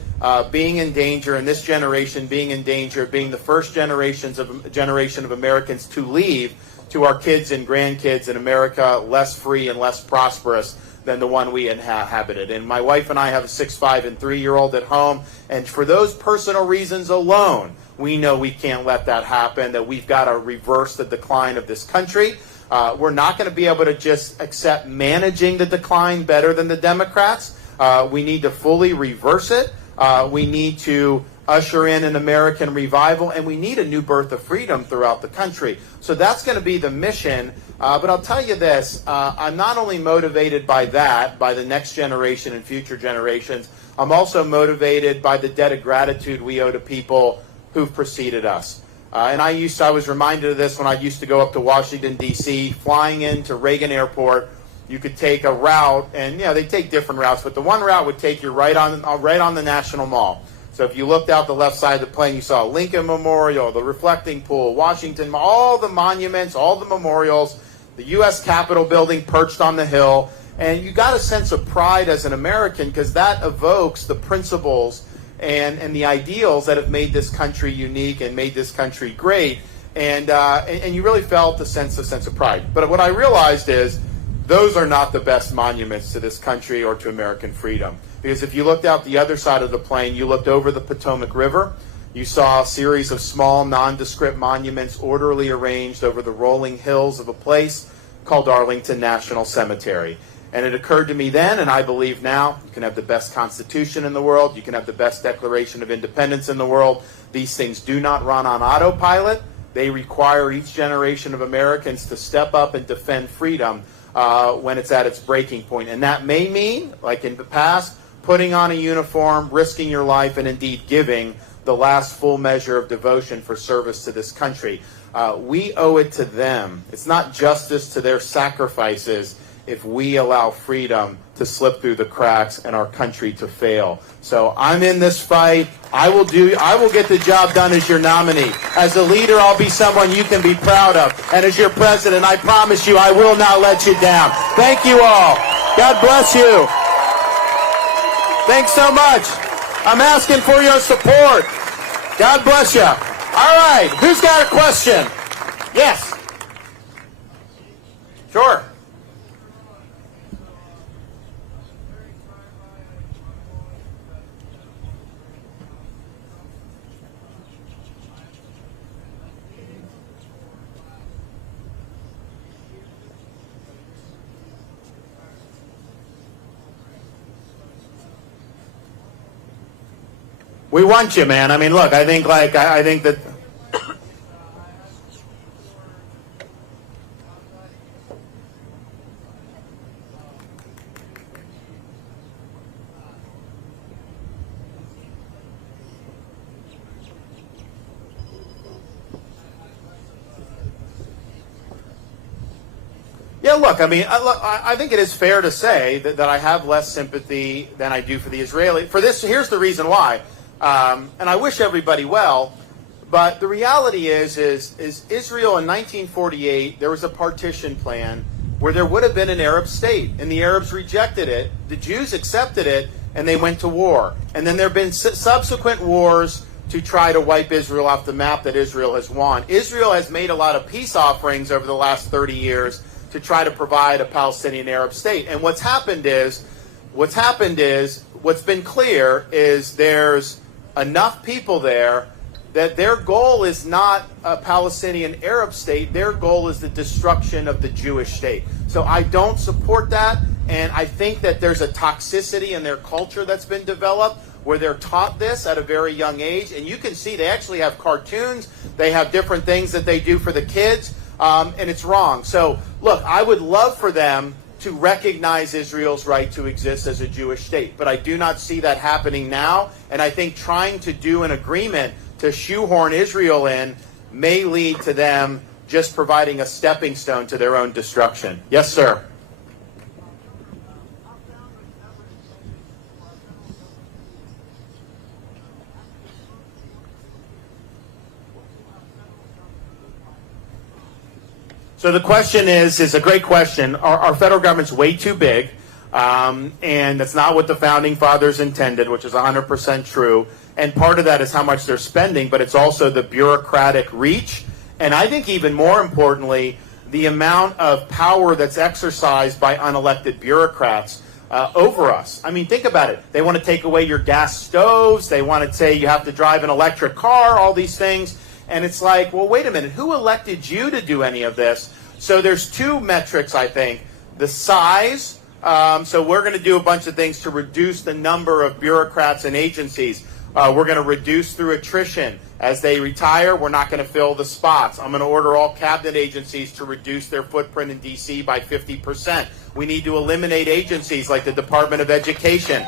being in danger, and this generation being in danger, being the first generation of Americans to leave to our kids and grandkids in America less free and less prosperous than the one we inhabited. And my wife and I have a 6, 5, and 3-year-old at home. And for those personal reasons alone, we know we can't let that happen, that we've got to reverse the decline of this country. We're not going to be able to just accept managing the decline better than the Democrats. We need to fully reverse it. We need to usher in an American revival, and we need a new birth of freedom throughout the country. So that's going to be the mission. But I'll tell you this, I'm not only motivated by that, by the next generation and future generations, I'm also motivated by the debt of gratitude we owe to people who've preceded us. And I was reminded of this when I used to go up to Washington, D.C., flying into Reagan Airport. You could take a route, and they take different routes, but the one route would take you right on the National Mall. So if you looked out the left side of the plane, you saw Lincoln Memorial, the Reflecting Pool, Washington, all the monuments, all the memorials, the U.S. Capitol building perched on the hill. And you got a sense of pride as an American because that evokes the principles and the ideals that have made this country unique and made this country great. And you really felt a sense of pride. But what I realized is those are not the best monuments to this country or to American freedom. Because if you looked out the other side of the plane, you looked over the Potomac River, you saw a series of small, nondescript monuments orderly arranged over the rolling hills of a place called Arlington National Cemetery. And it occurred to me then, and I believe now, you can have the best Constitution in the world, you can have the best Declaration of Independence in the world. These things do not run on autopilot. They require each generation of Americans to step up and defend freedom when it's at its breaking point. And that may mean, like in the past, putting on a uniform, risking your life, and indeed giving the last full measure of devotion for service to this country. We owe it to them. It's not justice to their sacrifices if we allow freedom to slip through the cracks and our country to fail. So I'm in this fight. I will get the job done as your nominee. As a leader, I'll be someone you can be proud of. And as your president, I promise you, I will not let you down. Thank you all. God bless you. Thanks so much. I'm asking for your support. God bless you. All right. Who's got a question? Yes. Sure. We want you, man. I mean, look, I think that. Yeah, look, I mean, I think it is fair to say that I have less sympathy than I do for the Israeli. For this, here's the reason why. And I wish everybody well, but the reality is Israel in 1948, there was a partition plan where there would have been an Arab state, and the Arabs rejected it, the Jews accepted it, and they went to war. And then there have been subsequent wars to try to wipe Israel off the map that Israel has won. Israel has made a lot of peace offerings over the last 30 years to try to provide a Palestinian Arab state. And what's happened is, what's been clear is there's enough people there that their goal is not a Palestinian Arab state. Their goal is the destruction of the Jewish state. So I don't support that, and I think that there's a toxicity in their culture that's been developed where they're taught this at a very young age. And you can see they actually have cartoons. They have different things that they do for the kids, and it's wrong. So, look, I would love for them to recognize Israel's right to exist as a Jewish state. But I do not see that happening now. And I think trying to do an agreement to shoehorn Israel in may lead to them just providing a stepping stone to their own destruction. Yes, sir. So the question is a great question. Our federal government's way too big, and that's not what the founding fathers intended, which is 100% true. And part of that is how much they're spending, but it's also the bureaucratic reach. And I think even more importantly, the amount of power that's exercised by unelected bureaucrats over us. I mean, think about it. They want to take away your gas stoves. They want to say you have to drive an electric car, all these things. And it's like, well, wait a minute. Who elected you to do any of this? So there's two metrics, I think. The size. So we're going to do a bunch of things to reduce the number of bureaucrats and agencies. We're going to reduce through attrition. As they retire, we're not going to fill the spots. I'm going to order all cabinet agencies to reduce their footprint in D.C. by 50%. We need to eliminate agencies like the Department of Education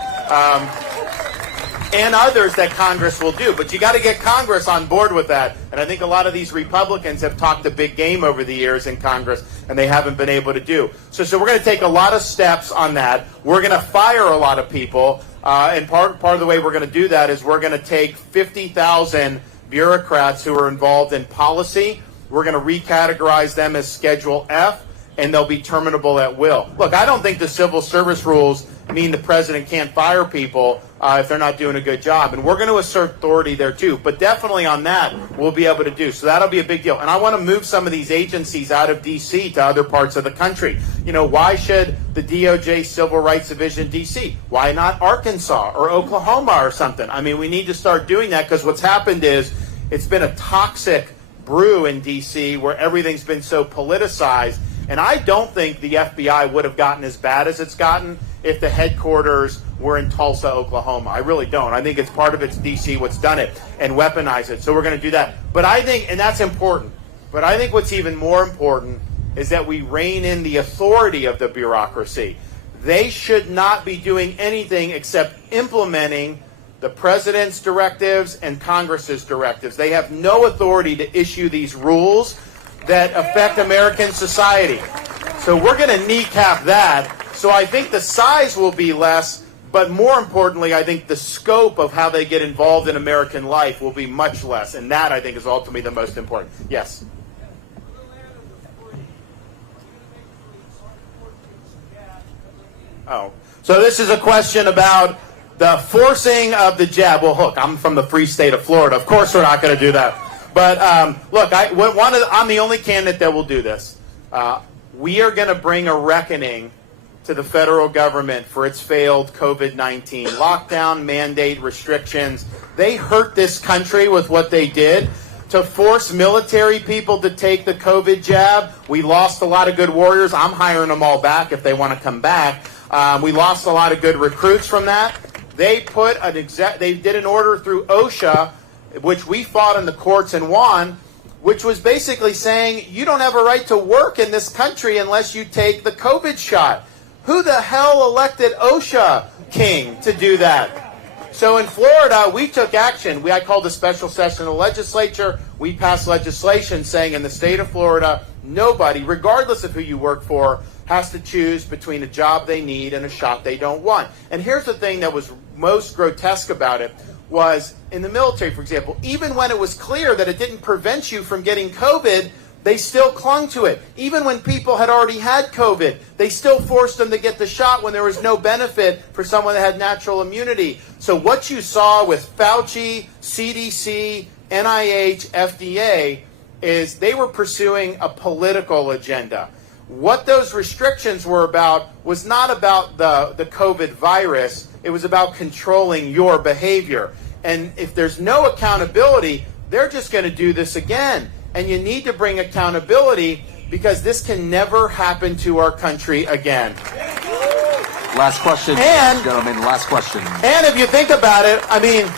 and others that Congress will do. But you got to get Congress on board with that. And I think a lot of these Republicans have talked a big game over the years in Congress, and they haven't been able to do. So we're going to take a lot of steps on that. We're going to fire a lot of people. And part of the way we're going to do that is we're going to take 50,000 bureaucrats who are involved in policy. We're going to recategorize them as Schedule F, and they'll be terminable at will. Look, I don't think the civil service rules mean the president can't fire people if they're not doing a good job. And we're going to assert authority there too. But definitely on that, we'll be able to do. So that'll be a big deal. And I want to move some of these agencies out of D.C. to other parts of the country. You know, why should the DOJ Civil Rights Division D.C.? Why not Arkansas or Oklahoma or something? I mean, we need to start doing that because what's happened is it's been a toxic brew in D.C. where everything's been so politicized. And I don't think the FBI would have gotten as bad as it's gotten if the headquarters were in Tulsa, Oklahoma. I really don't. I think it's part of it's D.C. what's done it and weaponized it. So we're going to do that. But I think, and that's important, but I think what's even more important is that we rein in the authority of the bureaucracy. They should not be doing anything except implementing the president's directives and Congress's directives. They have no authority to issue these rules that affect American society. So we're going to kneecap that. So I think the size will be less, but more importantly, I think the scope of how they get involved in American life will be much less. And that, I think, is ultimately the most important. Yes? Oh. So this is a question about the forcing of the jab. Well, look, I'm from the free state of Florida. Of course we're not going to do that. But look, I'm the only candidate that will do this. We are going to bring a reckoning to the federal government for its failed COVID-19 lockdown, mandate, restrictions. They hurt this country with what they did. To force military people to take the COVID jab, we lost a lot of good warriors. I'm hiring them all back if they want to come back. We lost a lot of good recruits from that. They did an order through OSHA, which we fought in the courts and won, which was basically saying you don't have a right to work in this country unless you take the COVID shot. Who the hell elected OSHA king to do that? So in Florida, we took action. I called a special session of the legislature. We passed legislation saying in the state of Florida, nobody, regardless of who you work for, has to choose between a job they need and a shot they don't want. And here's the thing that was most grotesque about it was in the military, for example, even when it was clear that it didn't prevent you from getting COVID, they still clung to it. Even when people had already had COVID, they still forced them to get the shot when there was no benefit for someone that had natural immunity. So what you saw with Fauci, CDC, NIH, FDA, is they were pursuing a political agenda. what those restrictions were about was not about the COVID virus. It was about controlling your behavior. And if there's no accountability, they're just going to do this again. And you need to bring accountability because this can never happen to our country again. Last question, gentlemen, last question. And if you think about it, I mean,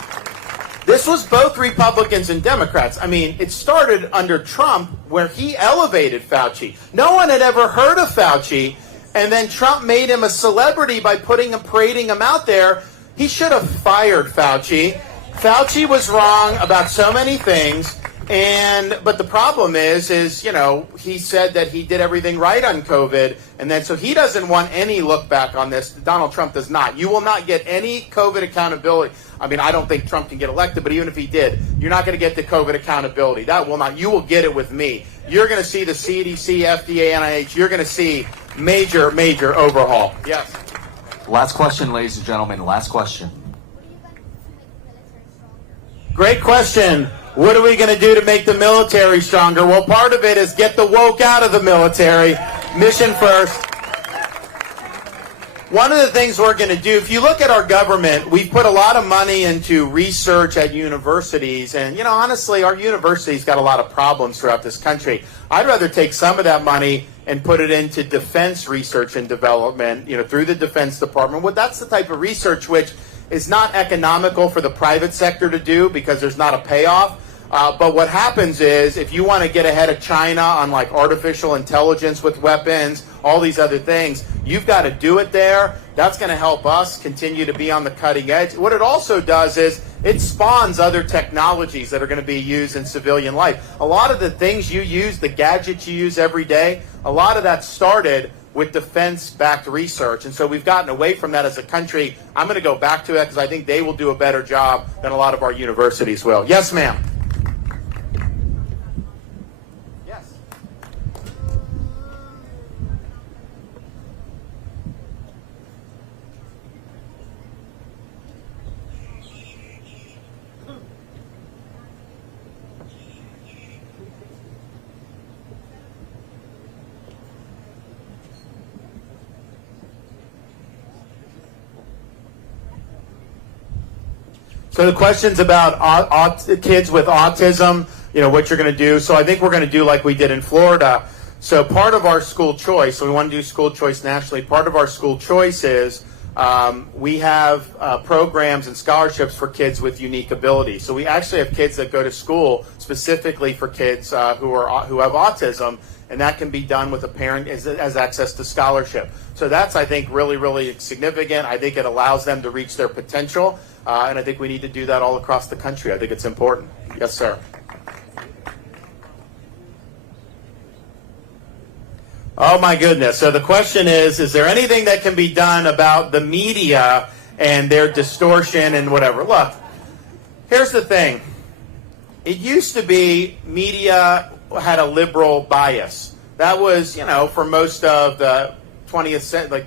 this was both Republicans and Democrats. I mean, it started under Trump where he elevated Fauci. No one had ever heard of Fauci, and then Trump made him a celebrity by parading him out there. He should have fired Fauci. Fauci was wrong about so many things. But the problem is, you know, he said that he did everything right on COVID, and then so he doesn't want any look back on this. Donald Trump does not. You will not get any COVID accountability. I mean, I don't think Trump can get elected, but even if he did, you're not going to get the COVID accountability. That will not. You will get it with me. You're going to see the CDC, FDA, NIH. You're going to see major, major overhaul. Yes. Last question, ladies and gentlemen. Last question. Great question. What are we going to do to make the military stronger? Well, part of it is get the woke out of the military. Mission first. One of the things we're going to do, if you look at our government, we've put a lot of money into research at universities. And, you know, honestly, our universities got a lot of problems throughout this country. I'd rather take some of that money and put it into defense research and development, you know, through the Defense Department. Well, that's the type of research which is not economical for the private sector to do because there's not a payoff. But what happens is if you want to get ahead of China on like artificial intelligence with weapons, all these other things, you've got to do it there. That's going to help us continue to be on the cutting edge. What it also does is it spawns other technologies that are going to be used in civilian life. A lot of the things you use, the gadgets you use every day, a lot of that started with defense-backed research. And so we've gotten away from that as a country. I'm going to go back to it because I think they will do a better job than a lot of our universities will. Yes, ma'am. Yes. So the question's about kids with autism, you know, what you're going to do. So I think we're going to do like we did in Florida. So part of our school choice, so we want to do school choice nationally, part of our school choice is we have programs and scholarships for kids with unique abilities. So we actually have kids that go to school specifically for kids who have autism, and that can be done with a parent as access to scholarship. So that's, I think, really, really significant. I think it allows them to reach their potential. And I think we need to do that all across the country. I think it's important. Yes, sir. Oh, my goodness. So the question is there anything that can be done about the media and their distortion and whatever? Look, here's the thing. It used to be media had a liberal bias. That was, you know, for most of the 20th century, like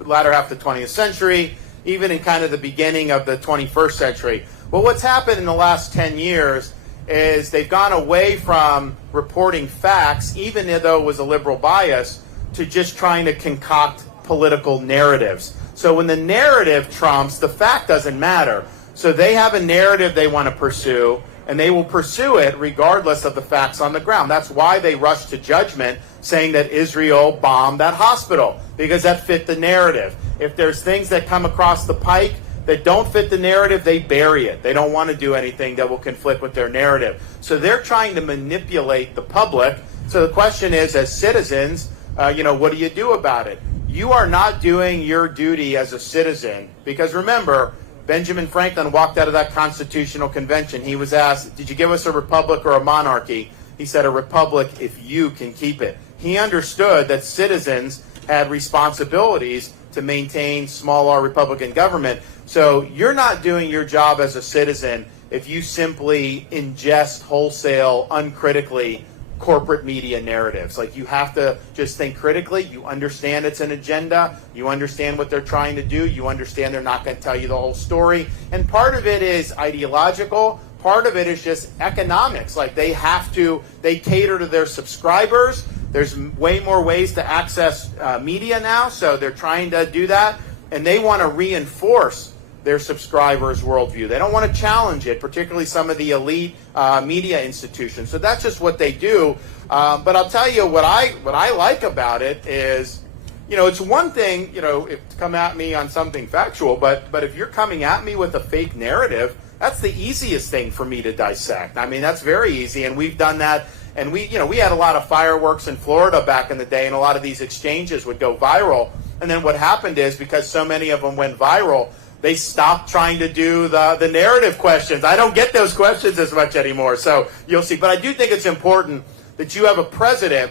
latter half of the 20th century, even in kind of the beginning of the 21st century. Well, what's happened in the last 10 years is they've gone away from reporting facts, even though it was a liberal bias, to just trying to concoct political narratives. So when the narrative trumps, the fact doesn't matter. So they have a narrative they want to pursue, and they will pursue it regardless of the facts on the ground. That's why they rushed to judgment saying that Israel bombed that hospital, because that fit the narrative. If there's things that come across the pike that don't fit the narrative, they bury it. They don't want to do anything that will conflict with their narrative. So they're trying to manipulate the public. So the question is, as citizens, what do you do about it? You are not doing your duty as a citizen, because remember, Benjamin Franklin walked out of that constitutional convention. He was asked, did you give us a republic or a monarchy? He said, a republic if you can keep it. He understood that citizens had responsibilities to maintain small r Republican government. So you're not doing your job as a citizen if you simply ingest wholesale, uncritically, corporate media narratives. Like, you have to just think critically. You understand it's an agenda. You understand what they're trying to do. You understand they're not going to tell you the whole story. And part of it is ideological. Part of it is just economics. Like, they cater to their subscribers. There's way more ways to access media now, so they're trying to do that, and they want to reinforce their subscribers' worldview. They don't want to challenge it, particularly some of the elite media institutions. So that's just what they do. But I'll tell you what I like about it is, it's one thing, to come at me on something factual, but if you're coming at me with a fake narrative, that's the easiest thing for me to dissect. I mean, that's very easy, and we've done that. And we had a lot of fireworks in Florida back in the day, and a lot of these exchanges would go viral. And then what happened is, because so many of them went viral, they stopped trying to do the narrative questions. I don't get those questions as much anymore, so you'll see. But I do think it's important that you have a president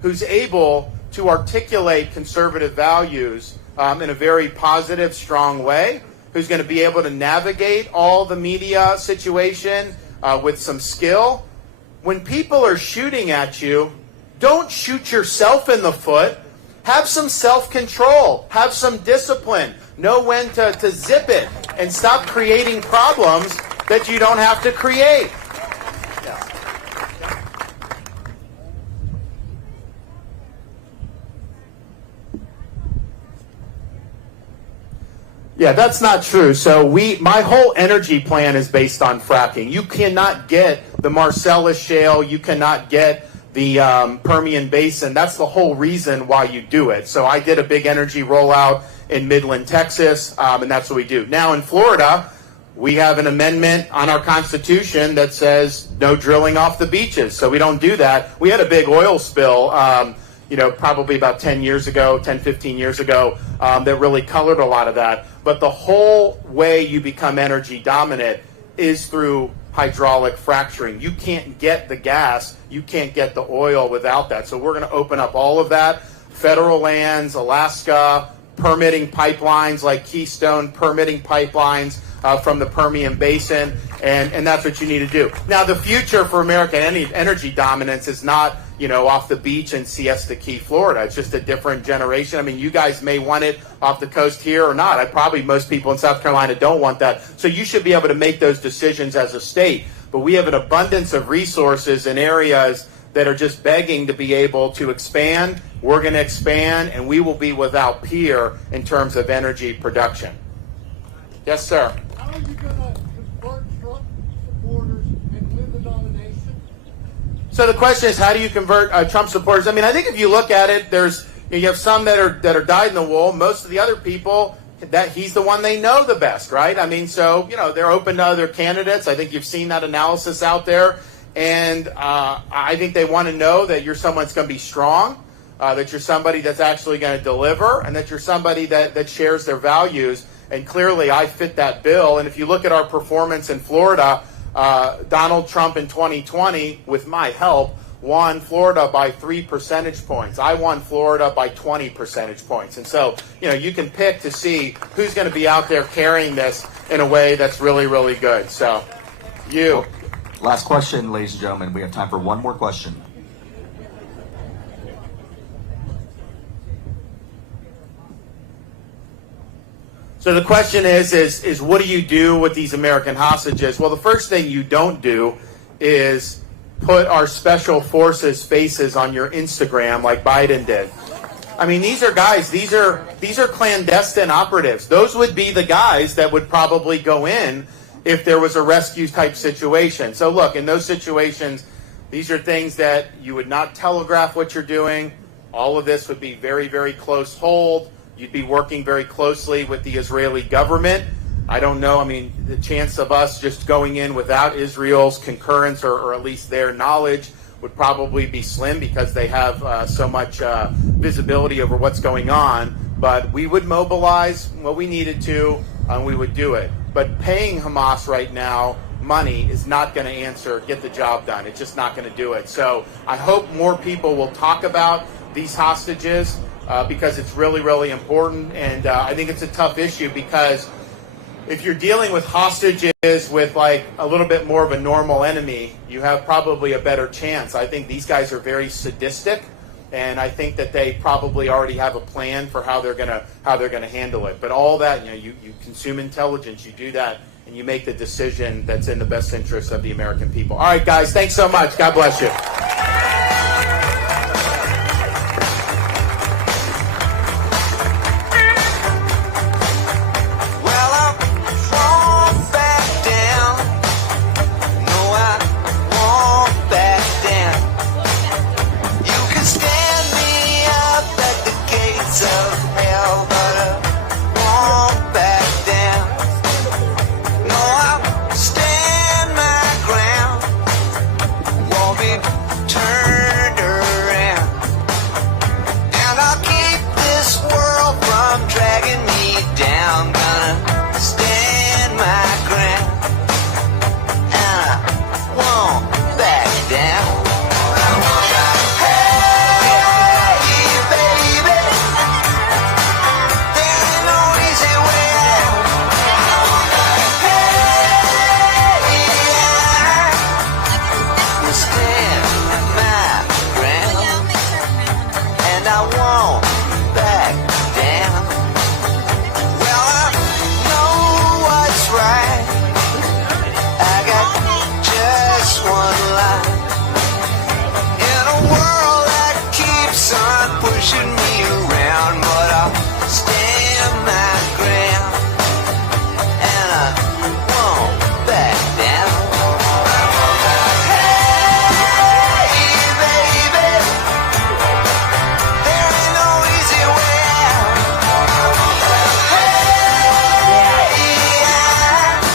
who's able to articulate conservative values in a very positive, strong way, who's going to be able to navigate all the media situation with some skill. When people are shooting at you, don't shoot yourself in the foot. Have some self-control. Have some discipline. Know when to zip it and stop creating problems that you don't have to create. Yeah, that's not true. So my whole energy plan is based on fracking. You cannot get the Marcellus Shale. You cannot get the Permian Basin. That's the whole reason why you do it. So I did a big energy rollout in Midland, Texas, and that's what we do. Now in Florida, we have an amendment on our Constitution that says no drilling off the beaches. So we don't do that. We had a big oil spill probably about 10, 15 years ago, that really colored a lot of that. But the whole way you become energy dominant is through hydraulic fracturing. You can't get the gas, you can't get the oil without that. So we're going to open up all of that. Federal lands, Alaska, permitting pipelines like Keystone, permitting pipelines from the Permian Basin, and that's what you need to do. Now, the future for American energy dominance is not, off the beach in Siesta Key, Florida. It's just a different generation. I mean, you guys may want it off the coast here or not. Most people in South Carolina don't want that. So you should be able to make those decisions as a state. But we have an abundance of resources in areas that are just begging to be able to expand. We're going to expand, and we will be without peer in terms of energy production. Yes, sir. How are you going to convert Trump supporters and win the nomination? So the question is, how do you convert Trump supporters? I mean, I think if you look at it, you have some that are dyed in the wool. Most of the other people, that he's the one they know the best, right? I mean, so they're open to other candidates. I think you've seen that analysis out there, and I think they want to know that you're someone that's going to be strong, that you're somebody that's actually going to deliver, and that you're somebody that shares their values. And clearly, I fit that bill. And if you look at our performance in Florida, Donald Trump in 2020, with my help, won Florida by 3 percentage points. I won Florida by 20 percentage points. And so, you can pick to see who's going to be out there carrying this in a way that's really, really good. So, you. Last question, ladies and gentlemen. We have time for one more question. So the question is what do you do with these American hostages? Well, the first thing you don't do is put our special forces faces on your Instagram like Biden did. I mean, these are guys, these are clandestine operatives. Those would be the guys that would probably go in if there was a rescue type situation. So look, in those situations, these are things that you would not telegraph what you're doing. All of this would be very, very close hold. You'd be working very closely with the Israeli government. I don't know. I mean, the chance of us just going in without Israel's concurrence or at least their knowledge would probably be slim because they have so much visibility over what's going on. But we would mobilize what we needed to, and we would do it. But paying Hamas right now money is not going to get the job done. It's just not going to do it. So I hope more people will talk about these hostages. Because it's really, really important. And I think it's a tough issue because if you're dealing with hostages with like a little bit more of a normal enemy, you have probably a better chance. I think these guys are very sadistic, and I think that they probably already have a plan for how they're gonna handle it. But all that, you consume intelligence, you do that, and you make the decision that's in the best interest of the American people. All right, guys, thanks so much. God bless you.